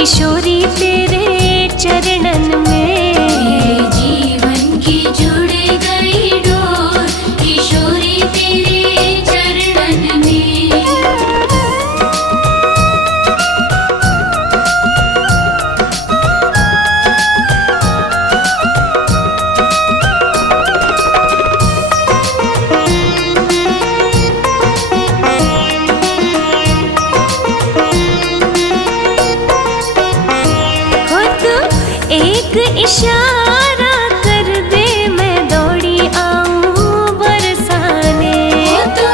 किशोरी तेरे चरणन में। जीवन की जुड़ गई डोर किशोरी तेरे चरणन में। एक इशारा कर दे मैं दौड़ी आऊं बरसाने। तो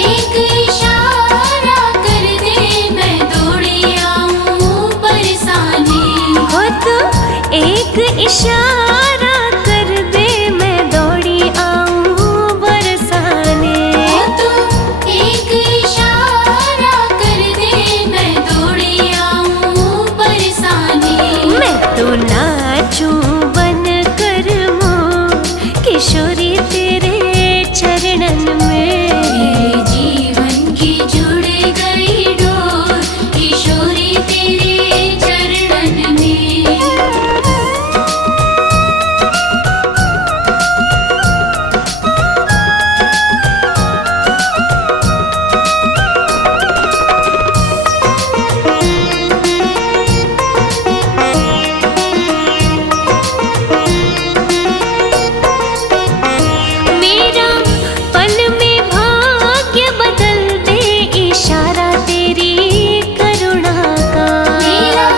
एक इशारा कर दे मैं दौड़ी आऊं बरसाने। हो तो एक इशारा कर दे मैं दौड़ी आऊं बरसाने। तो एक इशारा कर दे मैं दौड़ी आऊं बरसाने। मैं तो नाचूं बन कर मोर किशोरी तेरे चरणन में। जीवन की जुड़ गई डोर किशोरी तेरे चरणन में। मेरा पल में भाग्य बदल दे इशारा तेरी करुणा का। मेरा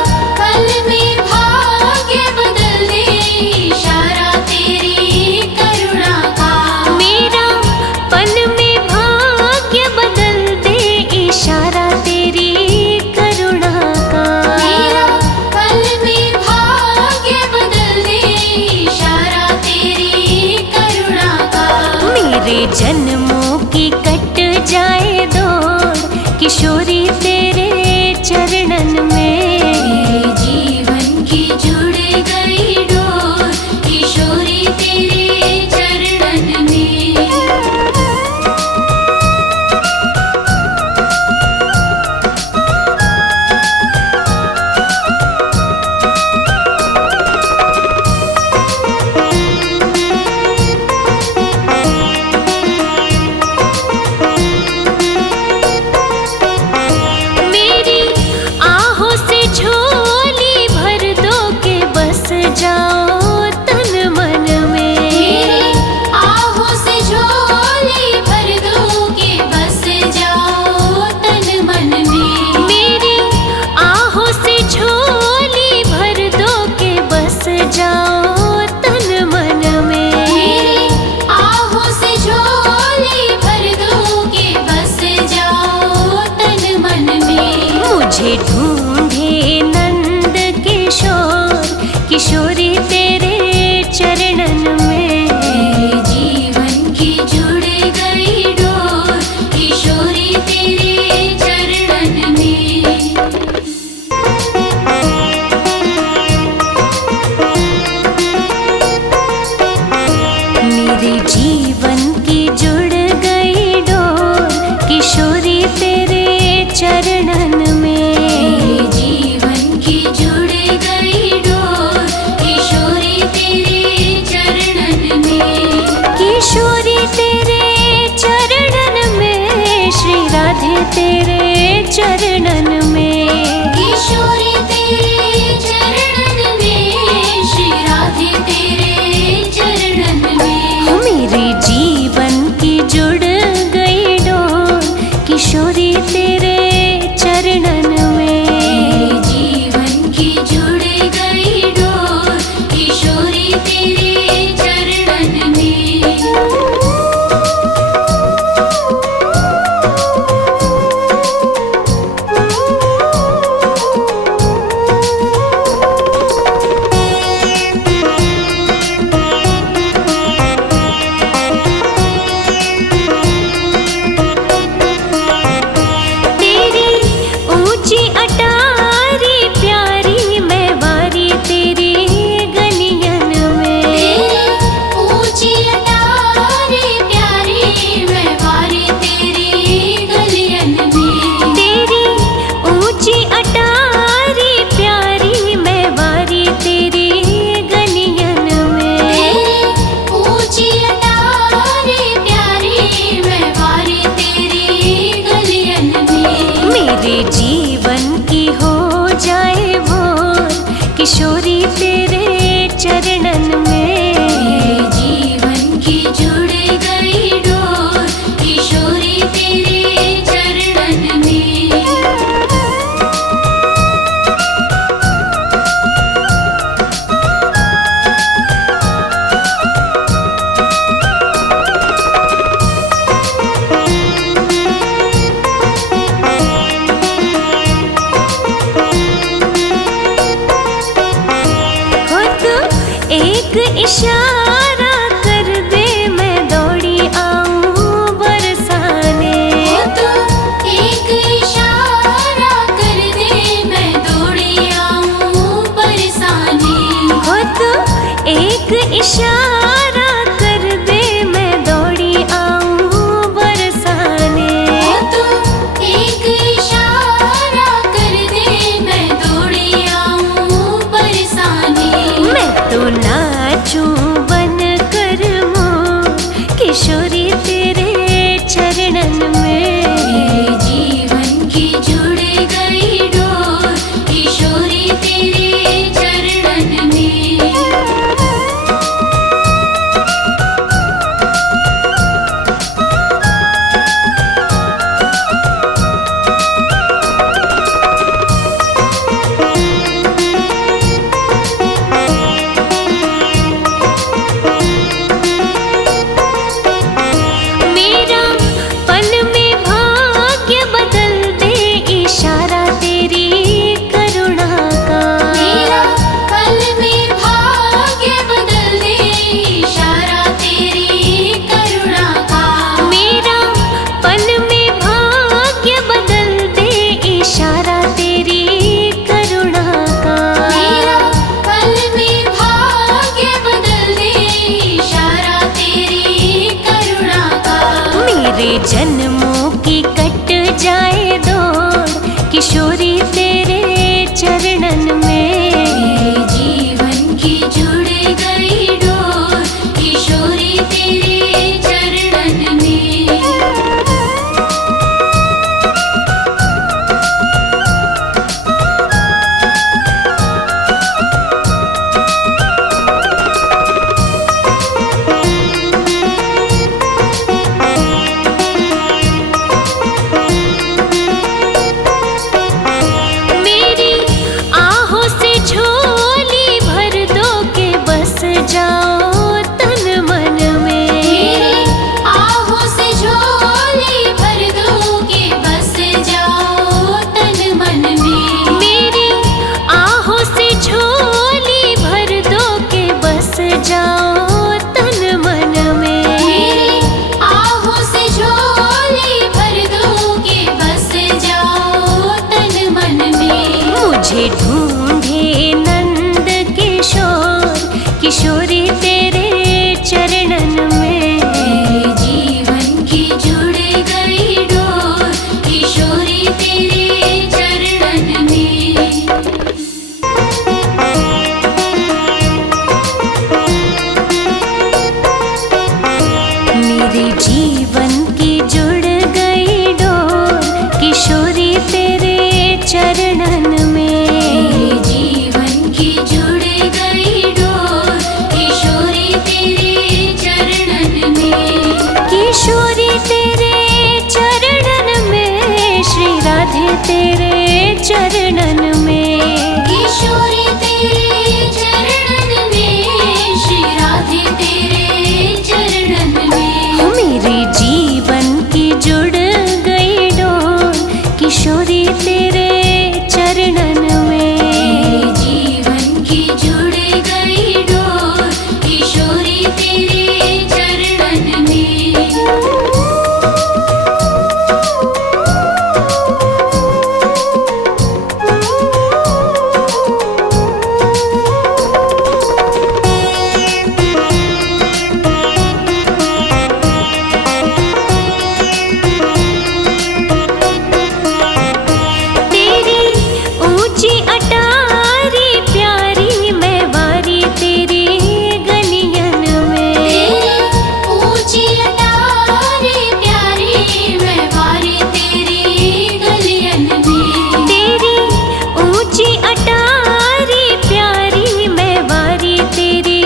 पल में भाग्य बदल दे इशारा तेरी करुणा का। मेरा पल में भाग्य बदल दे इशारा तेरी करुणा का। मेरा पल में भाग्य बदल दे इशारा तेरी करुणा का। मेरे जन्मों की कट जाए दौड़ किशोरी तेरे चरणन में। जीवन की जुड़ गई डोर किशोरी तेरे चरणन में। मेरी आहों से झोली भर दो के बस जाओ तन मन में। मेरी आहों से झोली भर दो के बस जाओ तन मन में। मेरी आहों से झोली भर दो के बस जाओ तन मन में। मेरी आहों से झोली भर दो के बस जाओ तन मन में। मुझे ढूंढे नंद किशोर किशोरी तेरे चरणन में। जीवन की जुड़ गई डोर किशोरी तेरे चरणन में। मेरे जीवन की जुड़ गई डोर किशोरी तेरे चरणन में। इशारा कर दे मैं दौड़ी आऊं बरसाने। हो तो एक इशारा कर दे मैं दौड़ी आऊं बरसाने। हो तो एक इशारा कर दे मैं दौड़ी आऊं बरसाने। हो तो एक इशारा कर दे मैं दौड़ी आऊं बरसाने। मैं तो नाचूं बन कर मोर किशोरी तेरे चरणन में। मेरे जीवन की जुड़ गई डोर किशोरी तेरे चरणन में। मेरा पल में भाग्य बदल दे इशारा तेरी करुणा का। मेरा पल में भाग्य बदल दे इशारा तेरी करुणा का। मेरा पल में भाग्य बदल दे इशारा तेरी करुणा का। मेरा पल में भाग्य बदल दे इशारा तेरी करुणा का। मेरे जन्मों की कट जाए दौड़ किशोरी तेरे चरणन में। मेरे जीवन की जुड़ गई डोर किशोरी तेरे चरणन में। मेरी आहों से झोली भर दो के बस जाओ तन मन में। मेरी आहों से झोली भर दो के बस जाओ तन मन में। मेरी आहों से झोली भर दो के बस जाओ तन मन में। मेरी आहों से झोली भर दो के बस जाओ तन मन में। मुझे ढूंढे नंद किशोर किशोरी तेरे चरणन में। मेरे जीवन की जुड़ गई डोर किशोरी तेरे चरणन में। मेरे जीवन की जुड़ गई डोर किशोरी तेरे चरणन में। मेरे जीवन की जुड़ गई डोर किशोरी तेरे चरणन में। किशोरी तेरे चरणन में श्री राधे तेरे चरणन में। किशोरी तेरे चरणन में श्री राधे तेरे चरणन में। मेरे जीवन की जुड़ गई डोर किशोरी तेरे चरणन में। मेरे जीवन की जुड़ गई डोर किशोरी तेरे चरणन में। तेरी ऊंची अटारी प्यारी मैं वारी तेरी गलियन में। तेरी ऊंची अटारी प्यारी मैं वारी तेरी गलियन में। तेरी ऊंची अटारी प्यारी मैं वारी तेरी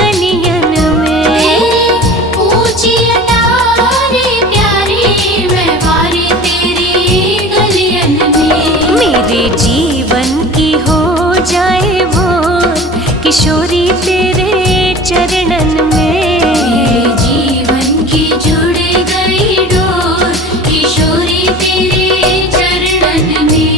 गलियन में। तेरी ऊंची अटारी प्यारी मैं वारी तेरी गलियन में। मेरे जीवन की हो जाए भोर किशोरी तेरे चरणन में। मेरे जीवन की जुड़ गई डोर किशोरी तेरे चरणन में।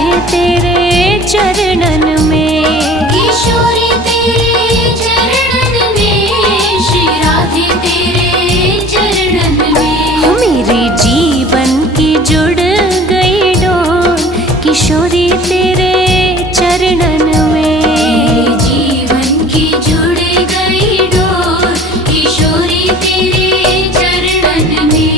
राधे तेरे चरणन में। किशोरी तेरे चरणन में, श्री राधे तेरे चरणन में। मेरे जीवन की जुड़ गई डोर किशोरी तेरे चरणन में। मेरे जीवन की जुड़ गई डोर किशोरी तेरे चरणन में।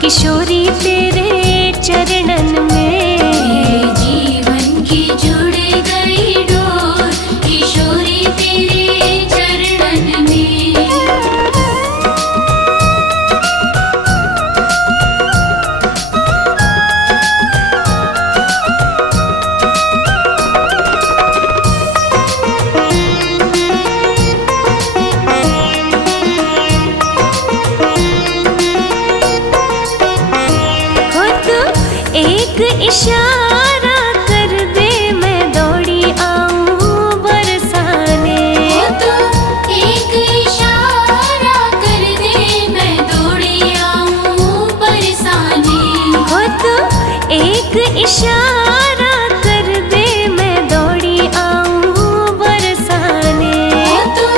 किशोरी तेरे चरणन में। मेरे जीवन की जुड़ गई डोर किशोरी तेरे चरणन में। एक इशारा कर दे मैं दौड़ी आऊं बरसाने। तो एक इशारा कर दे मैं दौड़ी आऊं बरसाने। हो तो एक इशारा कर दे मैं दौड़ी आऊं बरसाने। तो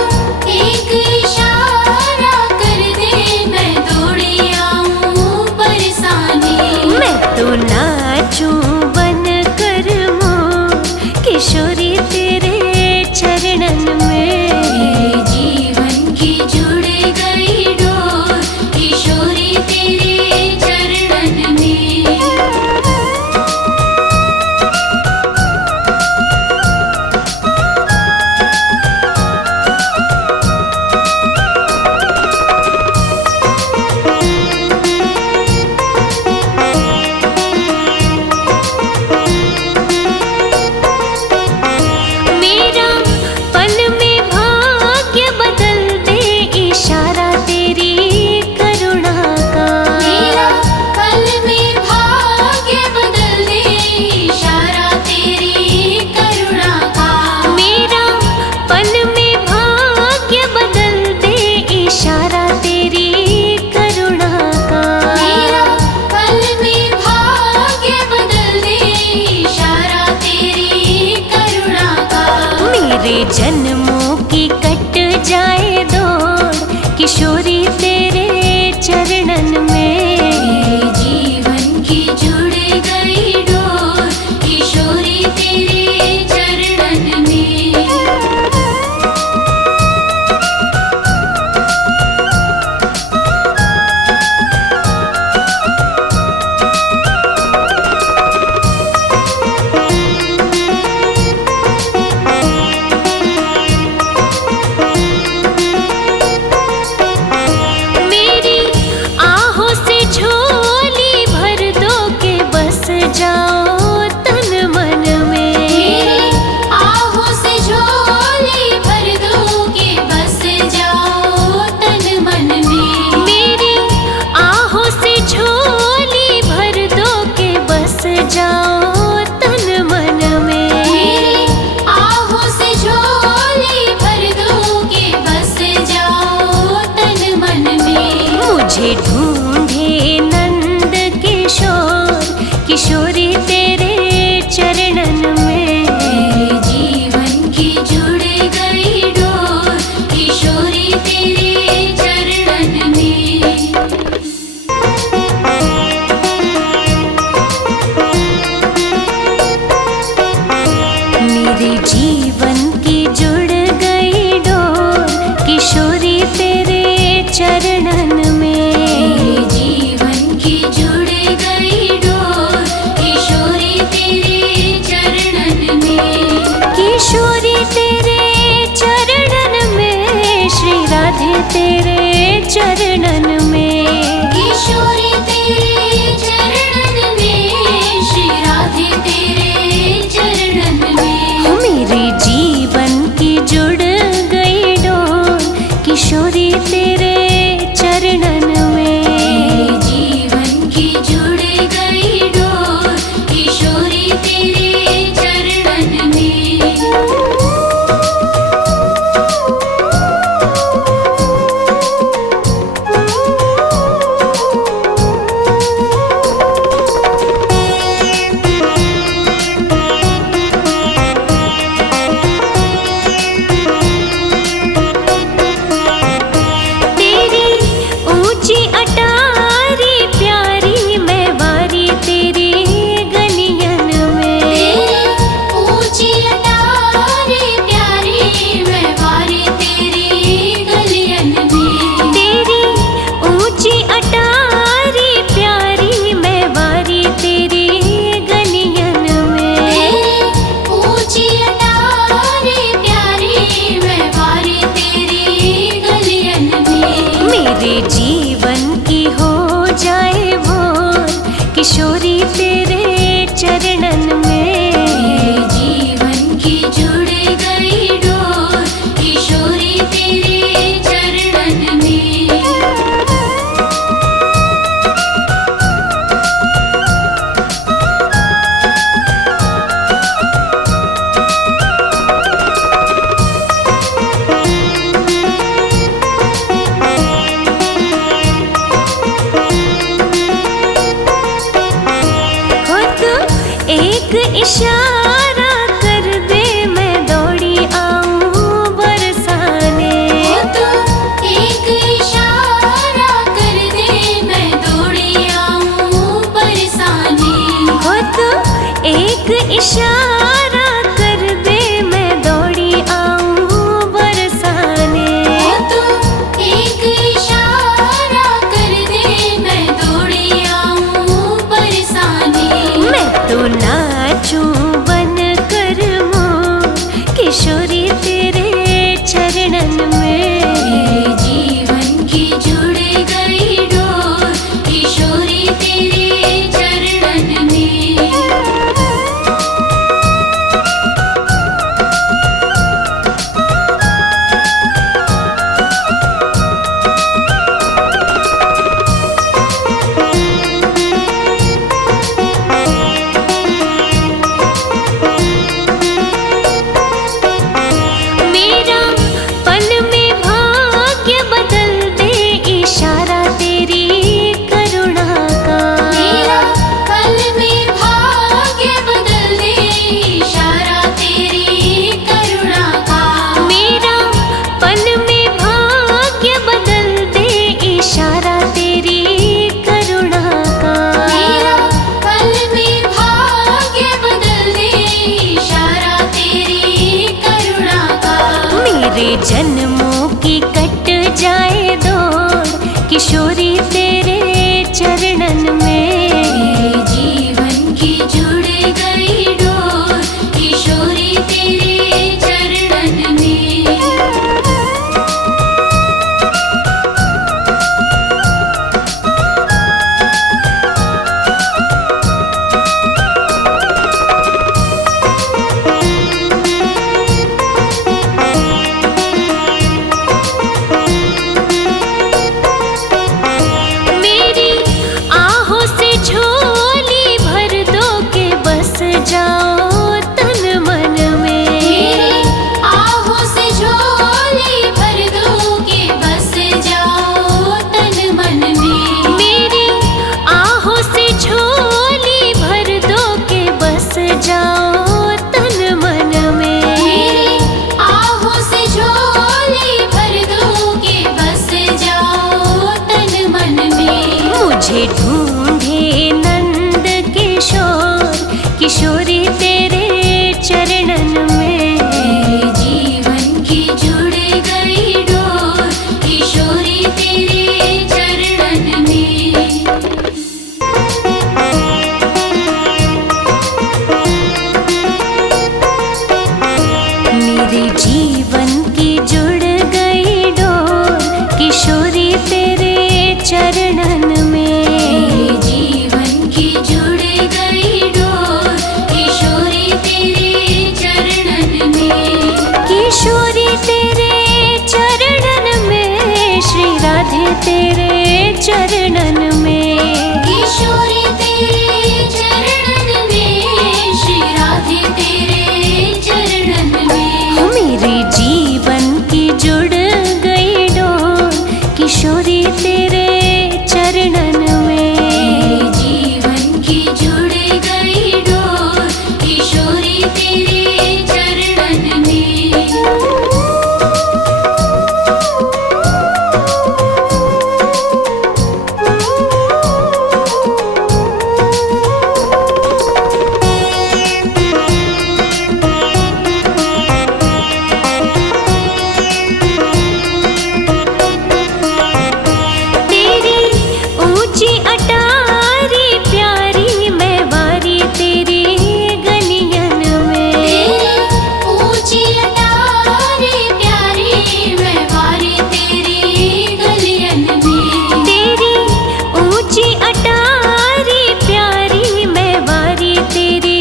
एक इशारा कर दे मैं दौड़ी आऊं बरसाने। मैं तो नाचूं बन कर मोर किशोरी तेरे चरणन में। मेरे जीवन की जुड़ गई डोर किशोरी तेरे चरणन में। जन्मों की कट जाए दौड़ किशोरी तेरे चरणन में। मेरे जीवन की जुड़ गई डोर किशोरी तेरे चरणन में। मुझे ढूंढे नंद किशोर किशोरी तेरे चरणन में। मेरे जीवन की जुड़ गई डोर किशोरी तेरे चरणन में। मेरे जीवन की जुड़ गई डोर राधे तेरे चरणन में। किशोरी तेरे चरणन में, श्री राधे तेरे चरणन में। मेरे जीवन की जुड़ गई डोर किशोरी तेरे चरणन में। मेरे जीवन की जुड़ गई डोर किशोरी तेरे चरणन में। तेरी ऊंची अटारी प्यारी मैं वारी तेरी गलियन में। तेरी ऊंची अटारी प्यारी मैं वारी तेरी गलियन में। तेरी ऊंची अटारी प्यारी मैं वारी तेरी गलियन में। तेरी ऊंची अटारी प्यारी मैं वारी तेरी गलियन में। मेरे जीवन की हो जाए भोर किशोरी तेरे चरणन में। मेरे जीवन की जुड़ गई डोर किशोरी तेरे चरणन में। तेरे चरणन में। किशोरी तेरे चरणन में, श्री राधे तेरे चरणन में। मेरे जीवन की जुड़ गई डोर किशोरी तेरे चरणन में। मेरे जीवन की जुड़ गई डोर किशोरी तेरे चरणन में। तेरी ऊंची अटारी प्यारी मैं वारी तेरी गलियन में। तेरी ऊंची अटारी प्यारी मैं वारी तेरी गलियन में। तेरी ऊंची अटारी प्यारी मैं वारी तेरी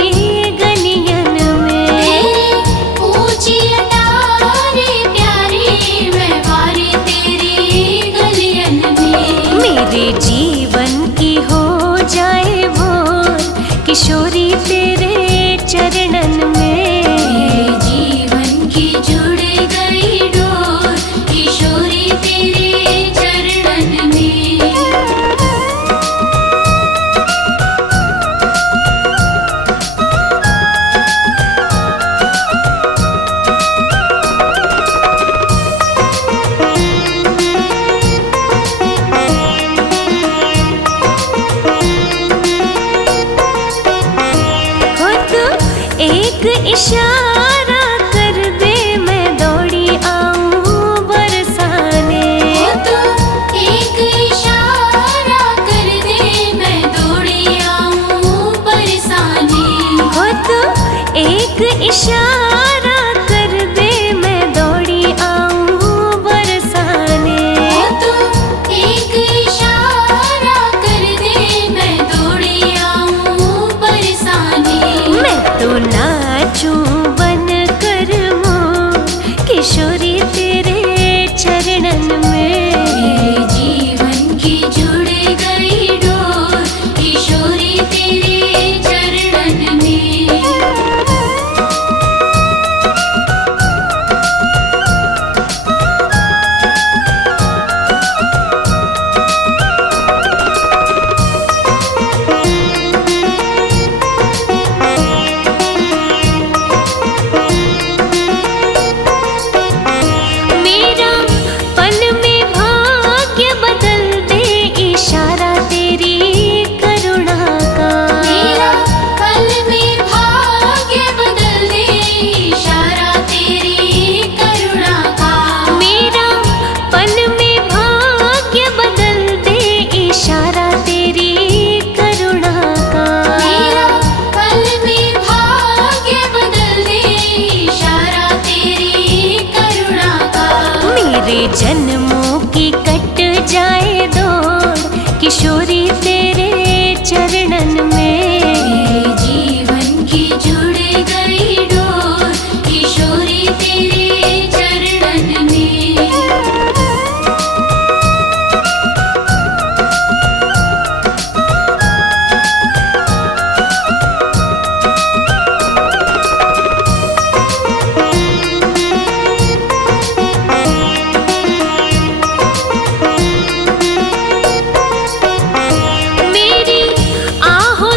गलियन में। तेरी ऊंची अटारी प्यारी मैं वारी तेरी गलियन में। मेरे जीवन की हो जाए भोर किशोरी तेरे चरणन में। मेरे जीवन की जुड़ गई डोर किशोरी तेरे चरणन में। खुद एक इशारा कर दे मैं दौड़ी आऊं बरसाने। तो एक इशारा कर दे मैं दौड़ी आऊं बरसाने। खुद एक इशारा कर दे मैं दौड़ी आऊं बरसाने। तो एक इशारा कर दे मैं दौड़ी आऊं बरसाने। मैं तो नाचूं बन कर मोर किशोरी तेरे चरणन में। मेरे जीवन की जुड़ गई डोर किशोरी तेरे चरणन में। मेरा पल में भाग्य बदल दे इशारा तेरी करुणा का। मेरा पल में भाग्य बदल दे इशारा तेरी करुणा का। मेरा पल में भाग्य बदल दे इशारा तेरी करुणा का। मेरा पल में भाग्य बदल दे इशारा तेरी करुणा का। मेरे जन्मों की कट जाए दौड़ किशोरी तेरे चरणन में। मेरे जीवन की जुड़ गई डोर किशोरी तेरे चरणन में। मेरी आहों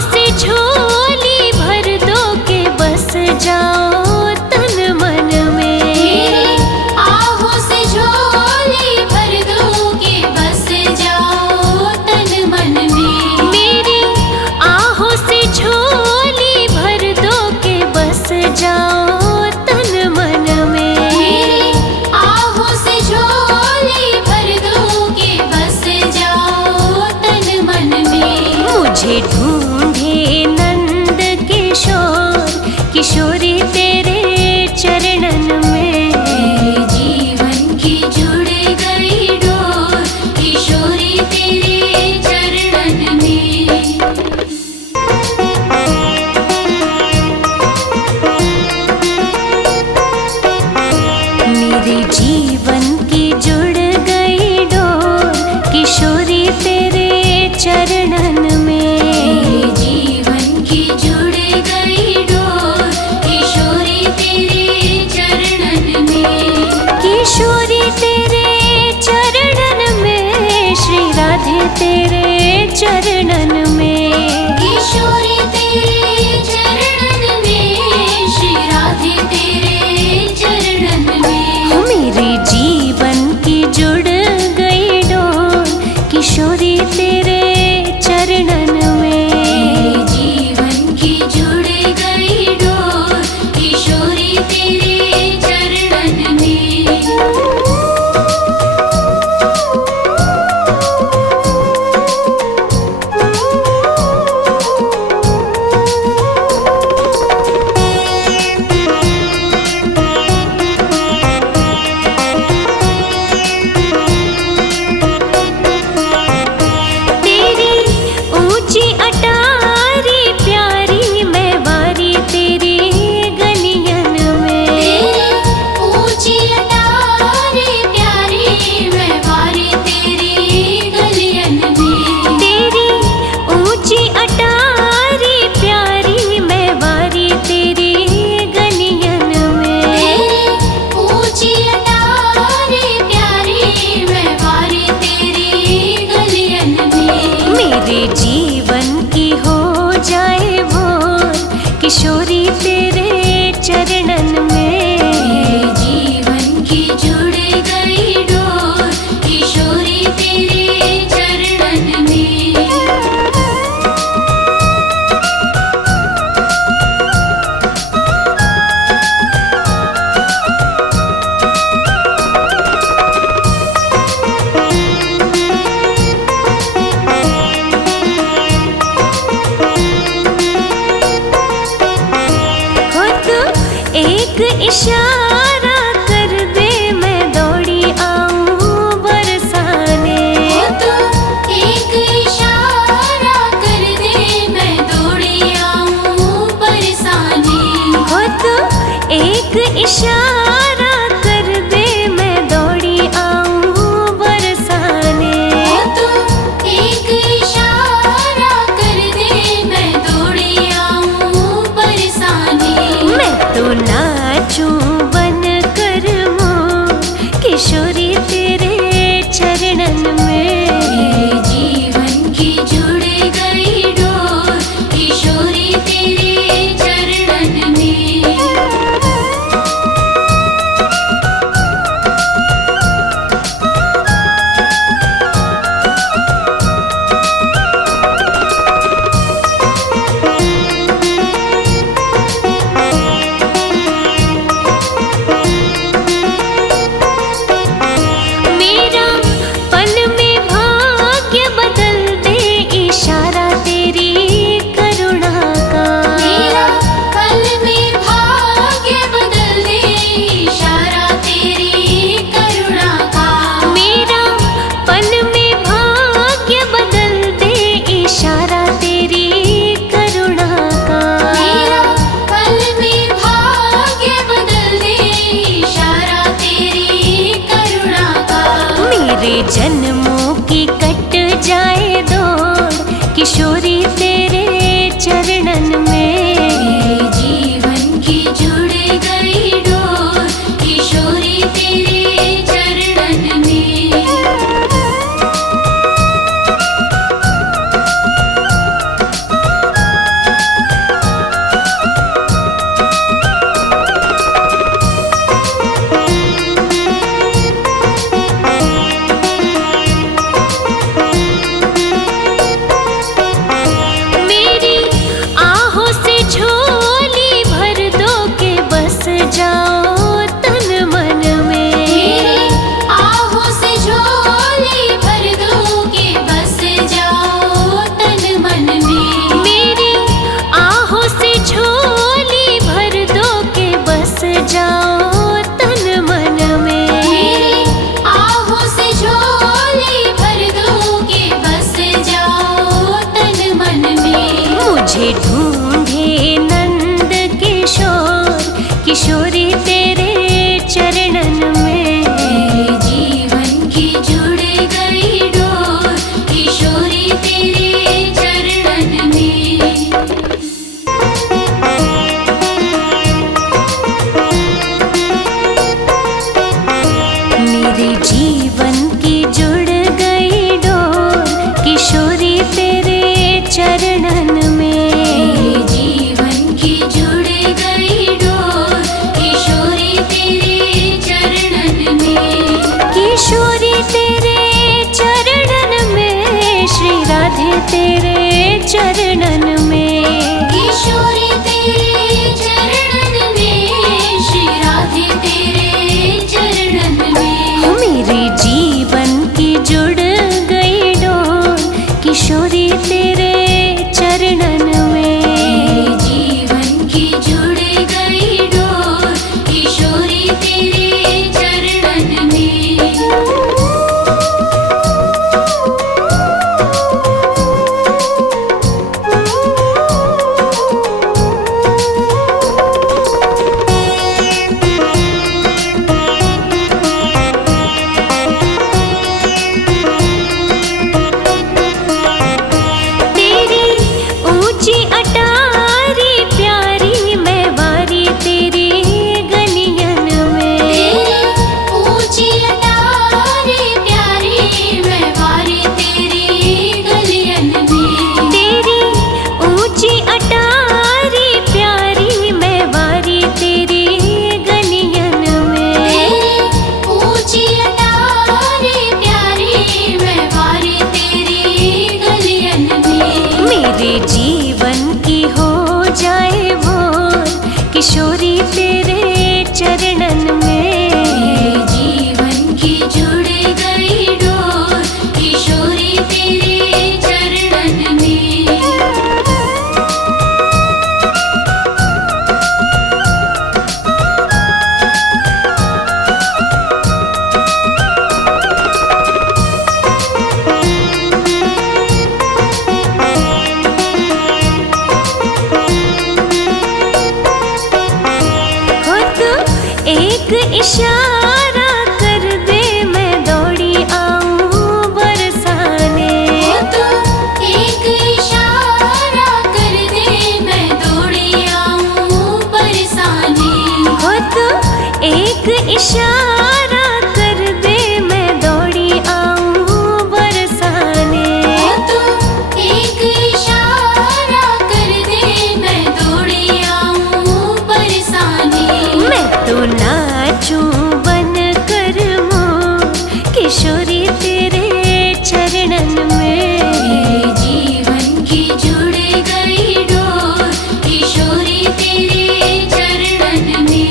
राधे तेरे चरणन में, किशोरी तेरे चरणन में, श्री राधे तेरे चरणन में। मेरे जीवन की जुड़ गई डोर किशोरी तेरे चरणन में। मेरे जीवन की जुड़ गई डोर किशोरी तेरे चरणन में। तेरी ऊंची अटारी प्यारी मैं वारी तेरी गलियन में, तेरी ऊंची अटारी प्यारी मैं वारी तेरी गलियन में। तेरी ऊंची अटारी प्यारी मैं वारी तेरी गलियन में। तेरी ऊंची अटारी प्यारी मैं वारी तेरी गलियन में। मेरे जीवन की हो जाए भोर किशोरी तेरे चरणन में। मेरे जीवन की जुड़ गई डोर किशोरी तेरे चरणन में। हो तू एक इशारा कर दे मैं दौड़ी आऊं बरसाने। हो तू एक इशारा कर दे मैं दौड़ी आऊं बरसाने। हो तू एक इशारा कर दे मैं दौड़ी आऊं बरसाने। हो तू एक इशारा कर दे मैं दौड़ी आऊं बरसाने। मैं तो नाचूं बन कर मोर किशोरी तेरे चरणन में। मेरे जीवन की जुड़ गई डोर किशोरी तेरे चरणन में। मेरा पल में भाग्य बदल दे इशारा तेरी करुणा का। मेरा पल में भाग्य बदल दे इशारा तेरी करुणा का। मेरा पल में भाग्य बदल दे इशारा तेरी करुणा का। मेरा पल में भाग्य बदल दे इशारा तेरी करुणा का। मेरे जन्मों की कट जाए दौड़ किशोरी तेरे चरणन में। मेरे जीवन की जुड़ गई डोर किशोरी तेरे चरणन में। तेरे चरणन में, किशोरी तेरे चरणन में, श्री राधे तेरे चरणन में। मेरे जीवन की जुड़ गई डोर किशोरी तेरे चरणन में। मेरे जीवन की जुड़ गई डोर किशोरी तेरे चरणन में। तेरी ऊंची अटारी प्यारी मैं वारी तेरी गलियन में, तेरी ऊंची अटारी प्यारी मैं वारी तेरी गलियन में। तेरी ऊंची अटारी प्यारी मैं वारी तेरी गलियन में। तेरी ऊंची अटारी प्यारी मैं वारी तेरी गलियन में। मेरे जीवन की हो जाए भोर किशोरी तेरे चरणन में। मेरे जीवन की जुड़ गई डोर किशोरी तेरे चरणन में। हो तू एक इशारा कर दे मैं दौड़ी आऊं बरसाने। हो तू एक इशारा कर दे मैं दौड़ी आऊं बरसाने। हो तू एक इशारा कर दे मैं दौड़ी आऊं बरसाने। हो तू एक इशारा कर दे मैं दौड़ी आऊं बरसाने। मैं तो नाचूं बन कर मोर किशोरी तेरे चरणन में। मेरे जीवन की जुड़ गई डोर किशोरी तेरे चरणन में।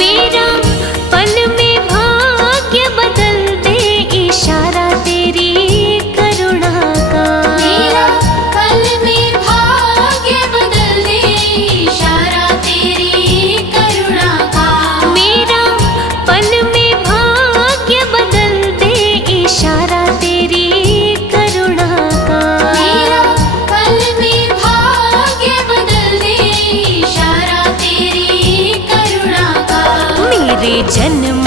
मेरा पल में भाग्य बदल दे इशारा तेरी करुणा का। मेरा पल में भाग्य बदल दे इशारा तेरी करुणा का। मेरा पल में भाग्य बदल दे इशारा तेरी करुणा का। मेरा पल में भाग्य बदल दे इशारा तेरी करुणा का। मेरे जन्म